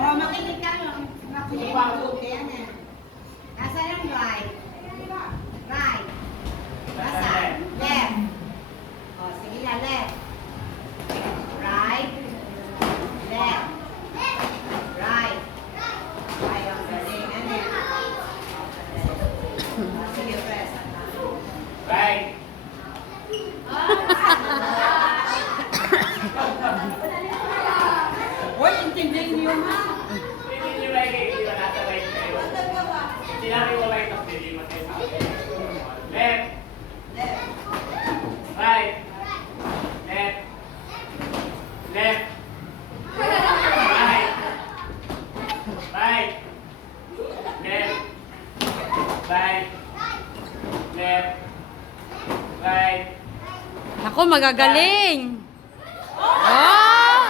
Oh, makinig ka. Makinig ka. Yan eh. Nasa yung right? Right. Nasa? Left. Oh, sige na, left. Right. Left. Right. Ay, ang galing. Ano yan? Sige, press. Right. Uy, intindihin niyo ha. Hindi nyo like it, hindi ba nasa right kayo? Hindi namin ko right of hindi matay sa akin. Left. Right. Left. Left. Right. Right. Left. Right. Left. Right. Ako, magagaling. Oh!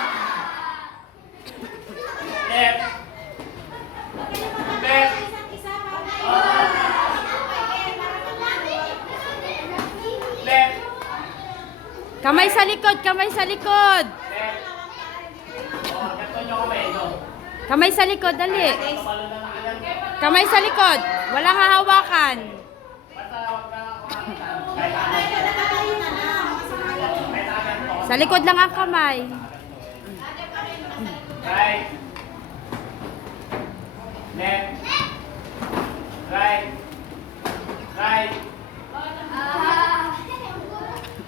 Left. Left. Left. Kamay sa likod, kamay sa likod. Left. Oh, ganito nyo kamay, no? Kamay sa likod, dali. Kapalo na nakalan. Kamay sa likod. Walang hahawakan. Basta huwag na kumakita. Kahit anan. Kahit anan po. Sa likod lang ang kamay. Right. Left. Right. Right.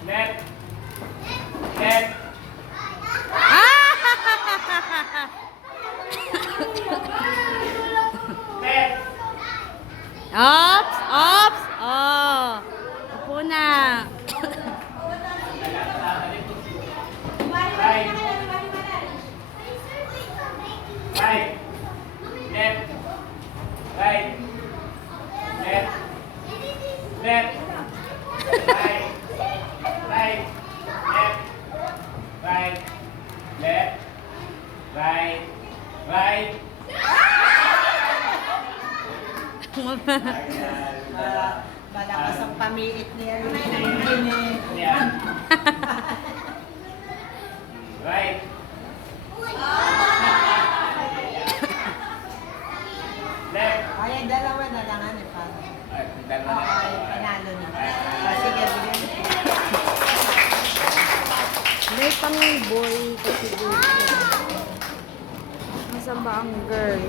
Left. Left. Ah! Left. Ops, ops. Oh. Upo na. Right. Right. Left. Right. Left. Left. Right. Right. Left. Right. Left. Right. Right. Malakas ang pamiit niya. Yan. Right. Left. Ay, dalawa na lang ano pa. Ay, dalawa Oo, na. ay, panalo na. Sige, bigyan. May pang boy kasi dito. Nasaan ba ang girl?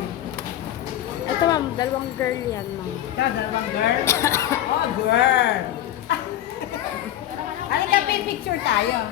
Ito ma'am, dalawang girl yan ma'am. Ikaw, dalawang girl? Oh, girl! Ano ka, picture tayo?